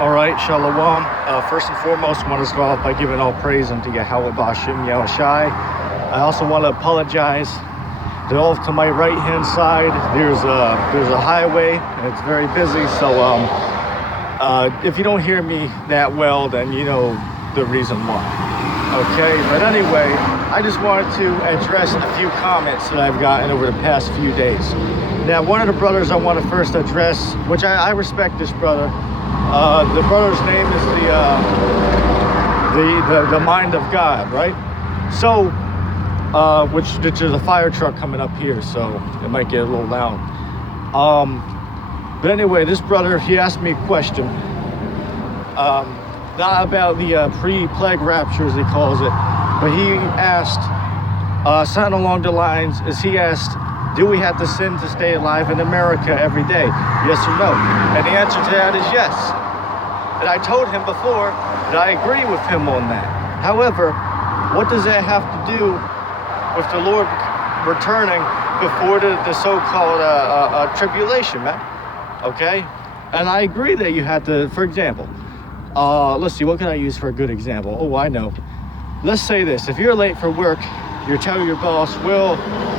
All right, Shalom. First and foremost, I want to start off by giving all praise unto Yahweh Bashim Yahushai. I also want to apologize that off to my right-hand side, there's a highway, and it's very busy. So if you don't hear me that well, then you know the reason why. Okay, but anyway, I just wanted to address a few comments that I've gotten over the past few days. Now, one of the brothers I want to first address, which I respect this brother. The brother's name is the Mind of God, right? So, which there's a fire truck coming up here, so it might get a little loud. But anyway, this brother, he asked me a question, not about the pre-plague rapture, as he calls it, but he asked something along the lines, do we have to sin to stay alive in America every day? Yes or no? And the answer to that is yes. And I told him before that I agree with him on that. However, what does that have to do with the Lord returning before the so-called tribulation, man? Okay? And I agree that you have to, for example, let's see, what can I use for a good example? Oh, I know. Let's say this. If you're late for work, you're telling your boss, well,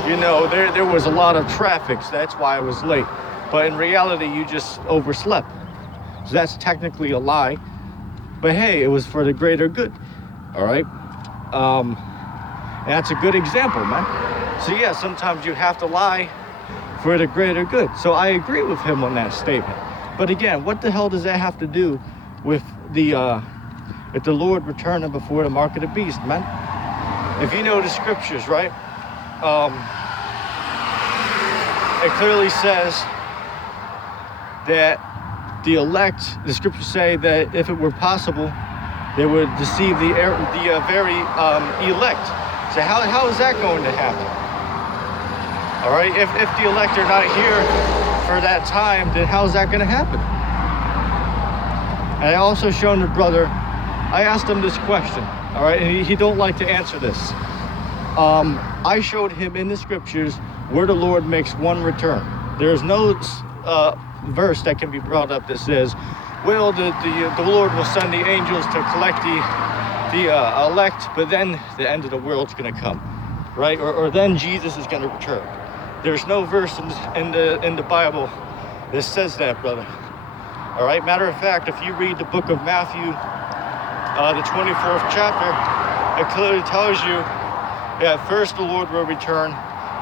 you know, there was a lot of traffic, so that's why I was late. But in reality, you just overslept. So that's technically a lie. But hey, it was for the greater good. All right? And that's a good example, man. So yeah, sometimes you have to lie for the greater good. So I agree with him on that statement. But again, what the hell does that have to do with the Lord returning before the mark of the beast, man? If you know the scriptures, right? It clearly says that the elect, the scriptures say that if it were possible, they would deceive the very elect. So how is that going to happen? All right, if the elect are not here for that time, then how is that going to happen? And I also shown the brother, I asked him this question, all right, and he don't like to answer this. I showed him in the scriptures where the Lord makes one return. There's no verse that can be brought up that says, well, the Lord will send the angels to collect the elect, but then the end of the world's going to come, right? Or then Jesus is going to return. There's no verse in the Bible that says that, brother. All right. Matter of fact, if you read the book of Matthew, the 24th chapter, it clearly tells you that first the Lord will return,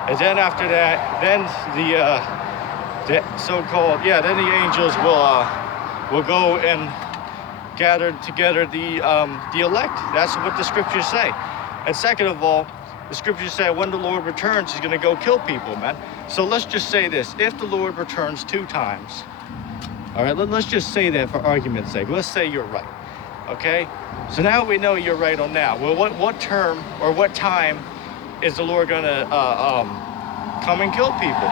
and then after that, then the so-called, then the angels will go and gather together the elect. That's what the scriptures say. And second of all, the scriptures say when the Lord returns, he's going to go kill people, man. So let's just say this: if the Lord returns 2 times, all right, let's just say that for argument's sake. Let's say you're right. Okay, so now we know you're right on that. Well, what term or what time is the Lord gonna come and kill people?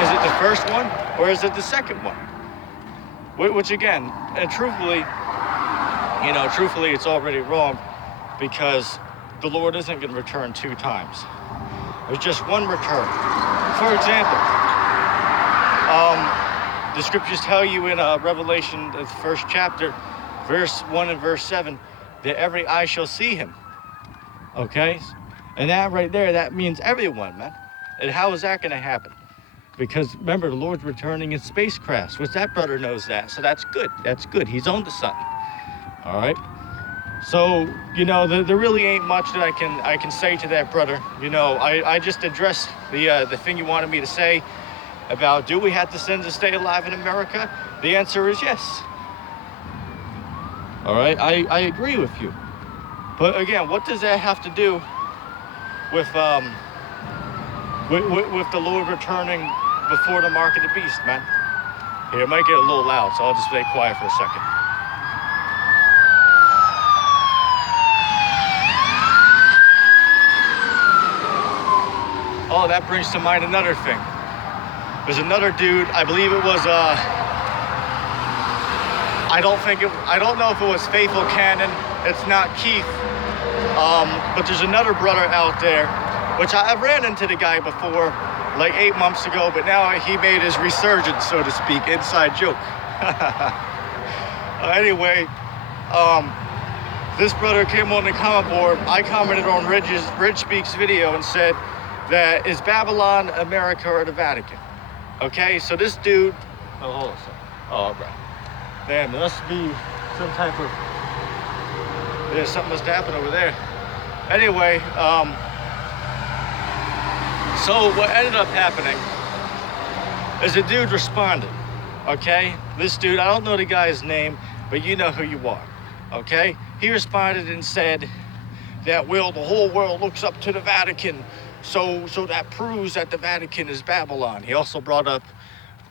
Is it the first one or is it the second one? Which again, and truthfully, it's already wrong, because the Lord isn't gonna return 2 times. There's just one return. For example, the scriptures tell you in Revelation, the 1st chapter, verse 1 and verse 7, that every eye shall see him. Okay? And that right there, that means everyone, man. And how is that going to happen? Because remember, the Lord's returning in spacecrafts, which that brother knows that. So that's good. That's good. He's on to something. All right? So, there really ain't much that I can say to that brother. I just addressed the thing you wanted me to say about, do we have to sin to stay alive in America? The answer is yes. All right, I agree with you. But again, what does that have to do with the Lord returning before the mark of the beast, man? Here, it might get a little loud, so I'll just stay quiet for a second. Oh, that brings to mind another thing. There's another dude, I believe it was I don't know if it was Faithful Cannon. It's not Keith. But there's another brother out there, which I've ran into the guy before, like 8 months ago, but now he made his resurgence, so to speak, inside joke. Anyway, this brother came on the comment board. I commented on Rich Speaks video and said that is Babylon America or the Vatican? Okay, so this dude, oh, hold on a second. Oh, right. Damn, there must be some type of, there's something must happen over there. Anyway, so what ended up happening is a dude responded, okay? This dude, I don't know the guy's name, but you know who you are, okay? He responded and said that, well, the whole world looks up to the Vatican, so that proves that the Vatican is Babylon. He also brought up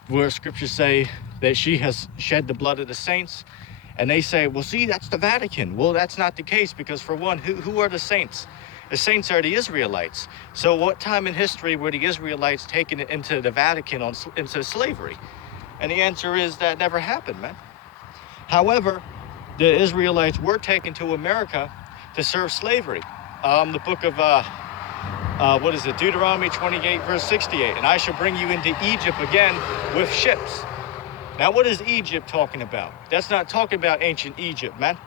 where scriptures say that she has shed the blood of the saints, and they say, well, see, that's the Vatican. Well, that's not the case, because for one, who are the saints? The saints are the Israelites. So what time in history were the Israelites taken into the Vatican into slavery? And the answer is that never happened, man. However, the Israelites were taken to America to serve slavery. The book of, Deuteronomy 28, verse 68. And I shall bring you into Egypt again with ships. Now, what is Egypt talking about? That's not talking about ancient Egypt, man.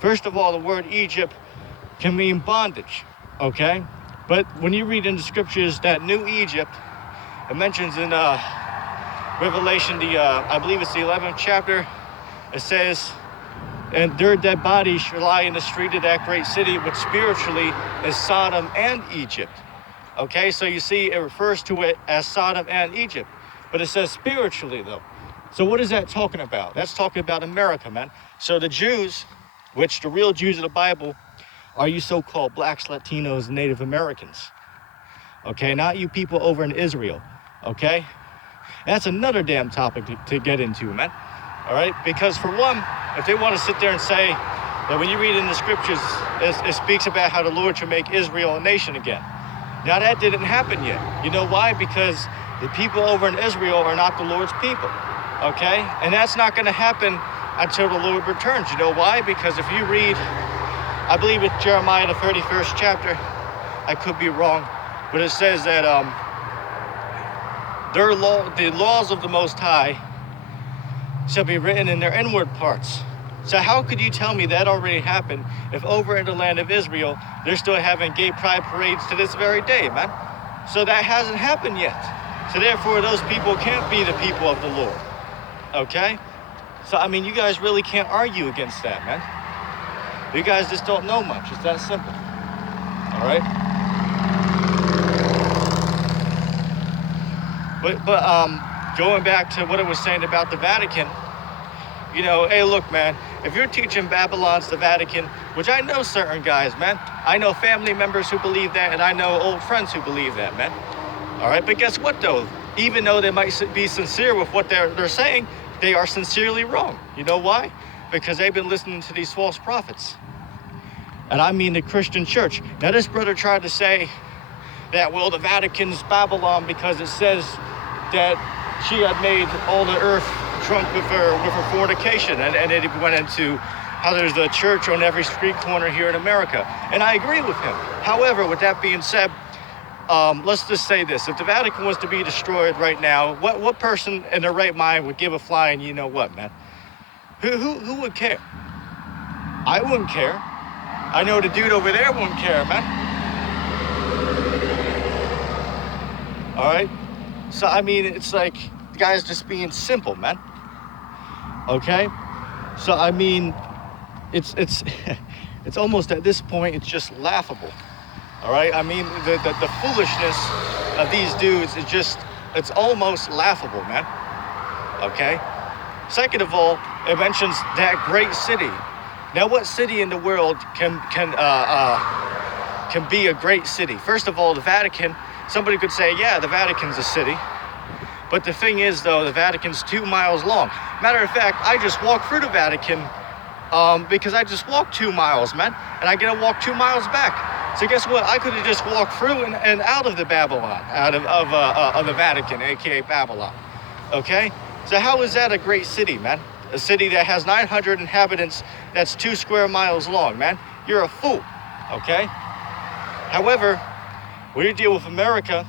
First of all, the word Egypt can mean bondage, okay? But when you read in the scriptures that new Egypt, it mentions in Revelation, I believe it's the 11th chapter, it says, and their dead bodies shall lie in the street of that great city, which spiritually is Sodom and Egypt. Okay, so you see, it refers to it as Sodom and Egypt, but it says spiritually, though. So what is that talking about? That's talking about America, man. So the Jews, which the real Jews of the Bible, are you so-called blacks, Latinos, and Native Americans. Okay, not you people over in Israel, okay? And that's another damn topic to get into, man. All right, because for one, if they want to sit there and say that when you read in the scriptures, it speaks about how the Lord should make Israel a nation again. Now that didn't happen yet. You know why? Because the people over in Israel are not the Lord's people. Okay, and that's not going to happen until the Lord returns. You know why? Because if you read, I believe it's Jeremiah the 31st chapter, I could be wrong, but it says that the laws of the Most High shall be written in their inward parts. So how could you tell me that already happened if over in the land of Israel, they're still having gay pride parades to this very day, man? So that hasn't happened yet. So therefore, those people can't be the people of the Lord. Okay? So, I mean, you guys really can't argue against that, man. You guys just don't know much. It's that simple. All right? But going back to what I was saying about the Vatican, you know, hey, look, man, if you're teaching Babylon's the Vatican, which I know certain guys, man. I know family members who believe that, and I know old friends who believe that, man. All right? But guess what, though? Even though they might be sincere with what they're saying, they are sincerely wrong. You know why? Because they've been listening to these false prophets. And I mean the Christian church. Now this brother tried to say that, well, the Vatican's Babylon because it says that she had made all the earth drunk with her fornication. And then he went into how there's a church on every street corner here in America. And I agree with him. However, with that being said, let's just say this. If the Vatican was to be destroyed right now, what person in their right mind would give a flying you know what, man? Who would care? I wouldn't care. I know the dude over there wouldn't care, man. All right? So, I mean, it's like, the guy's just being simple, man. Okay? So, I mean, it's almost at this point, it's just laughable. All right, I mean, the foolishness of these dudes is just, it's almost laughable, man. Okay? Second of all, it mentions that great city. Now, what city in the world can be a great city? First of all, the Vatican, somebody could say, yeah, the Vatican's a city. But the thing is, though, the Vatican's 2 miles long. Matter of fact, I just walked through the Vatican because I just walked 2 miles, man. And I get to walk 2 miles back. So guess what? I could have just walked through and out of the Babylon, out of the Vatican, aka Babylon. Okay? So how is that a great city, man? A city that has 900 inhabitants, that's 2 square miles long, man. You're a fool. Okay? However, when you deal with America,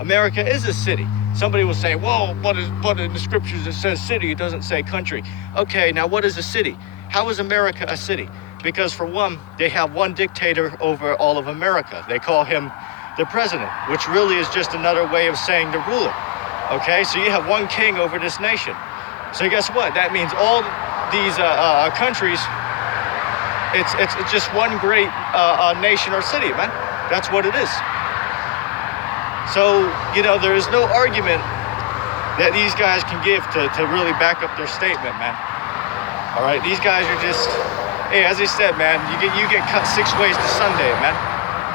America is a city. Somebody will say, "Whoa, but in the scriptures it says city, it doesn't say country." Okay, now what is a city? How is America a city? Because for one, they have one dictator over all of America. They call him the president, which really is just another way of saying the ruler. Okay, so you have one king over this nation. So guess what? That means all these countries, it's just one great nation or city, man. That's what it is. So, you know, there is no argument that these guys can give to really back up their statement, man. All right, these guys are just, hey, as I said, man, you get cut 6 ways to Sunday, man.